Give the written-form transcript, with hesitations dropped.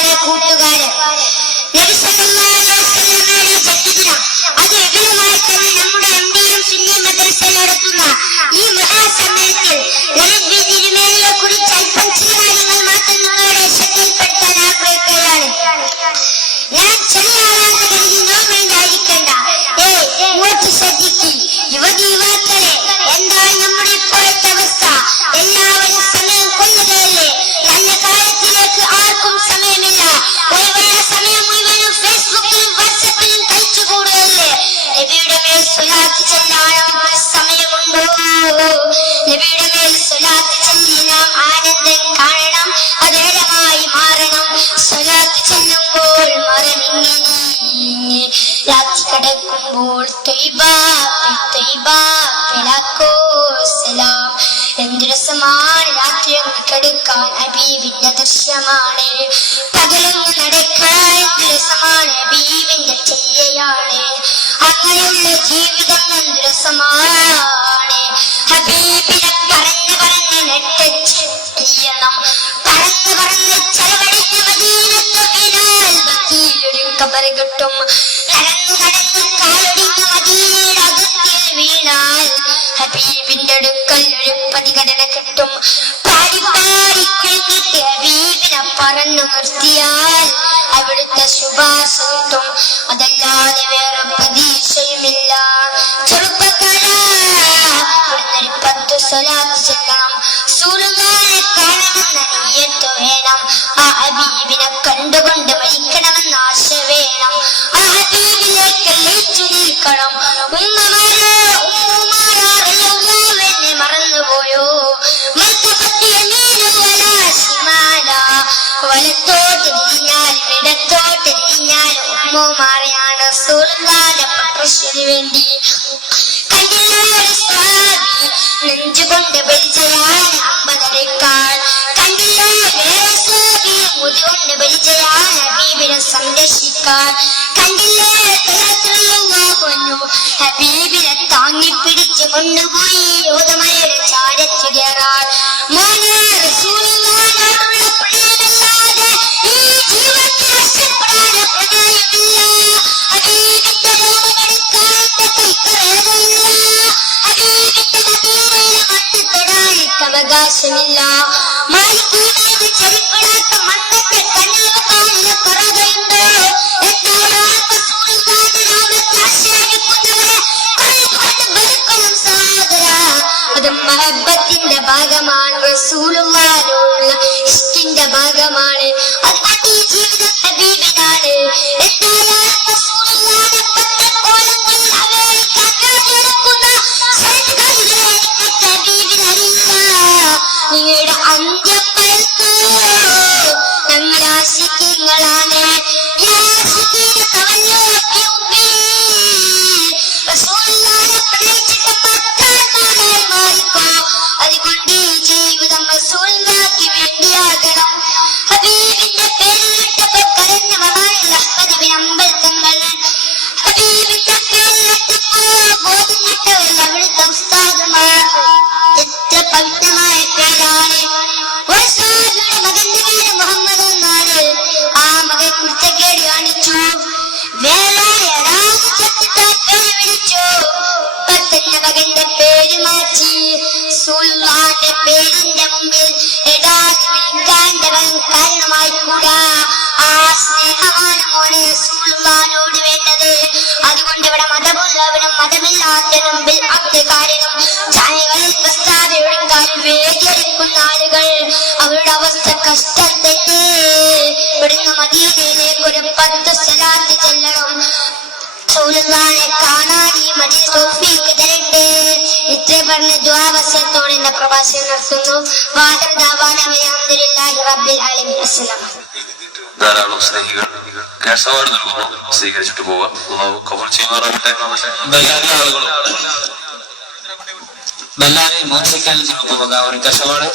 സഖാക്കളെ, കൂട്ടുകാരെ, നബി സല്ലല്ലാഹു അലൈഹി വസല്ലമയുടെ ജന്മദിനം അത് വിപുലമായി തന്നെ നമ്മുടെ എംഡിയും സുന്നി മദ്രസയിൽ നടത്തുന്ന ഈ മഹാസമ്മേളനത്തിൽ ലളിത് തിരുമേനിയെ കുറിച്ച് അല്പം ചില കാര്യങ്ങൾ മാത്രം നിങ്ങളുടെ ശ്രദ്ധയിൽപ്പെടുത്താൻ ആഗ്രഹിക്കുകയാണ്. ഞാൻ ചെറിയ ആളാണെന്ന് കരുതി നോർമലായിരിക്കേണ്ട. ഇങ്ങോട്ട് ശ്രദ്ധിക്കും യുവതി യുവാക്കളെ, എന്താണ് നമ്മുടെ ഇപ്പോഴത്തെ അവസ്ഥ? എല്ലാവരും സമയം കൊല്ലുകയല്ലേ? നല്ല കാര്യത്തിലേക്ക് ആർക്കും സമയമില്ല. ഒഴിവുള്ള സമയം മുഴുവനും ഫേസ്ബുക്കിലും വാട്സാപ്പിലും കഴിച്ചുകൂടുകയല്ലേ? നബിയുടെ മേൽ സ്വലാത്ത് ചൊല്ലാൻ നമുക്ക് സമയമുണ്ടോ? നബിയുടെ മേൽ സ്വലാത്ത് ചൊല്ലി നാം ആനന്ദം കാണണം, അതേരമായി മാറണം. സ്വലാത്ത് ചൊല്ലുമ്പോൾ മറമിങ്ങനെ രാത്രി കിടക്കുമ്പോൾ എന്തു രസമാണ് രാത്രി അങ്ങ് കിടക്കാൻ, ഹബീബിന്റെ ദർശനമാണ്. പകലങ്ങ് നടക്കാൻ എന്തു രസമാണ്, ഹബീബിന്റെ ചര്യയാണ്. അങ്ങനെയുള്ള ജീവിതം എന്തു രസമാണ്. ഹബീബിനെ പറഞ്ഞ് നെട്ടണം, പറന്ന് ചെലവഴിഞ്ഞ മദീനത്ത് ബിലാൽ ബക്കീലൊരു ഖബർ കിട്ടും. നടന്നു കാലൊടിഞ്ഞ മദീനയുടെ അകത്തിൽ വീണാൽ ഹബീബിന്റെ അടുക്കൽ ഒരു പ്രതികരണ കിട്ടും. പാടി കഴിഞ്ഞിട്ട് ഹബീബിനെ പറഞ്ഞു നിർത്തിയാൽ അവിടുത്തെ ശുപാർശ കിട്ടും. അതല്ലാതെ വേറെ പ്രതീക്ഷയുമില്ല. ചെറുപ്പക്കാരാ, ഇവിടുന്നൊരു 10 സ്വലാത്ത് ചൊല്ലണം. റസൂലുള്ളാഹിനെ കാണണമെന്ന നിയ്യത്ത് വേണം. ആ ഹബീബിനെ കണ്ടുകൊണ്ട് മരിക്കണമെന്ന ആശ വേണം. ആ ഹബീബിലേക്ക് ലയിച്ചു നിൽക്കണം. ഉമ്മുമാരെന്നെ മറന്നുപോയോ? വലത്തോട്ട് തിരിഞ്ഞാലും ഇടത്തോട്ട് തിരിഞ്ഞാലും ഉമ്മുമാരെയാണ് റസൂലുള്ളാഹിന്റെ പ്രൊട്ടക്ഷന് വേണ്ടി. നെഞ്ചുകൊണ്ട് പരിചയാണ് 50 കണ്ടില്ലേ? വേറെ സ്വാമി മുതുകൊണ്ട് പരിചയാണ് ഹബീബിനെ സംരക്ഷിക്കാൻ. കണ്ടില്ലേ? ഹബീബിനെ താങ്ങിപ്പിടിച്ചു കൊണ്ടുപോയി യോധമയുടെ ചാരത്തു കയറാൻ. മോനെ, റസൂലുള്ളാഹിനോടുള്ള പ്രിയമല്ലാതെ ഈ ജീവിതത്തിൽ രക്ഷപ്പെടാൻ പ്രണയമില്ല. ഹബീബിന്റെ മോനെടുക്കാൻ കൈക്കറിയില്ല. ഹബീബിന്റെ മദീനയിലെ മണ്ണ് തൊടാൻ അവകാശമില്ല. മാലിക്കീനേത് ചരിപ്പെടാത്ത മണ്ണത്തെ കണ്ണാവ് കാണുന്ന കുറവുണ്ടോ? എന്തായാലും റസൂലുള്ളാഹിന്റെ നാമത്തെ ആശ്രയിക്കുന്നവരെ കൈകൊണ്ട് വെറുക്കണം സഹോദര. അത് മഹബ്ബത്തിന്റെ ഭാഗമാണ്, റസൂലുള്ളാഹിനോടുള്ള ഇഷ്ടിന്റെ ഭാഗമാണ്. അതുകൊണ്ട് ഈ ജീവിതം ഹബീബിനാണ്. എന്തായാലും റസൂലുള്ളാഹിന്റെ 10 കോലങ്ങളിൽ അവർക്ക് അങ്ങാടി നടക്കുന്ന സൈനികരെ ഹബീബിനറിയില്ല. നിങ്ങളുടെ അന്ത്യം പഴുത്തു. ഞങ്ങൾ ആശിക്കങ്ങളാണ്. അതുകൊണ്ട് ഈ ജീവിതം റസൂലിനാക്കി വേണ്ടിയാകണം. ഹബീബിന്റെ പേര് കേട്ടപ്പോൾ കരഞ്ഞ മഹാനിൽ അഹ്മദ് ബിൻ ഹംബൽ തങ്ങൾ. ഹബീബിന്റെ പേര് കേട്ടപ്പോൾ ബോധം കിട്ടവല്ല അവിടുത്തെ ഉസ്താദുമാർ. എത്ര പവിത്രമായ പേരാണ്. ഒരു സാഹിബിയുടെ മകന്റെ പേര് മുഹമ്മദ് എന്നാണ്. ആ മകൻ കുറ്റക്കേട് കാണിച്ചു. വേറെ പേര് വിളിച്ചു. തന്നെ മകന്റെ പേര് മാറ്റി. റസൂലുള്ളാഹിന്റെ പേരിന്റെ മുമ്പിൽ എടാന്ന് വിളിക്കാന്റെ കാരണമായി കൂടാ. ആ സ്നേഹമാണ് മോനെ റസൂലുള്ളാഹിനോട് വേണ്ടത്. അതുകൊണ്ട് ഇവിടെ മതമുള്ളവനും മതമില്ലാത്തവനും ബിൽഅത്ത് കാരണം ചാനകളിൽ പ്രസ്താവനയുടെ കാലിൽ വേദിയെടുക്കുന്ന ആളുകൾ, അവരുടെ അവസ്ഥ കഷ്ടം തന്നെ. ഇവിടുന്ന് മദീനയിലേക്ക് ഒരു 10 സ്വലാത്ത് ചൊല്ലണം. റസൂലുള്ളാഹിനെ കാണാൻ ഈ മജ്‌ലിസ് തൗഫീഖ് തരട്ടെ. ഇത്ര പറഞ്ഞ ദുആവസത്തോടെ എന്ന പ്രഭാഷണം നടത്തുന്നു. വാദം ദാവാനം അൽഹംദുലില്ലാഹി റബ്ബിൽ ആലമീൻ. അസ്സലാമു ധാരാളം സ്നേഹികൾ ക്യാഷ് അവാർഡ് നൽകുന്നു. സ്വീകരിച്ചിട്ട് പോവാം. അല്ലാഹു കബൂൽ ചെയ്യുമാറാകട്ടെ. ബല്ലാരി മോൻസിക്കൽ ഒരു ക്യാഷ് അവാർഡ്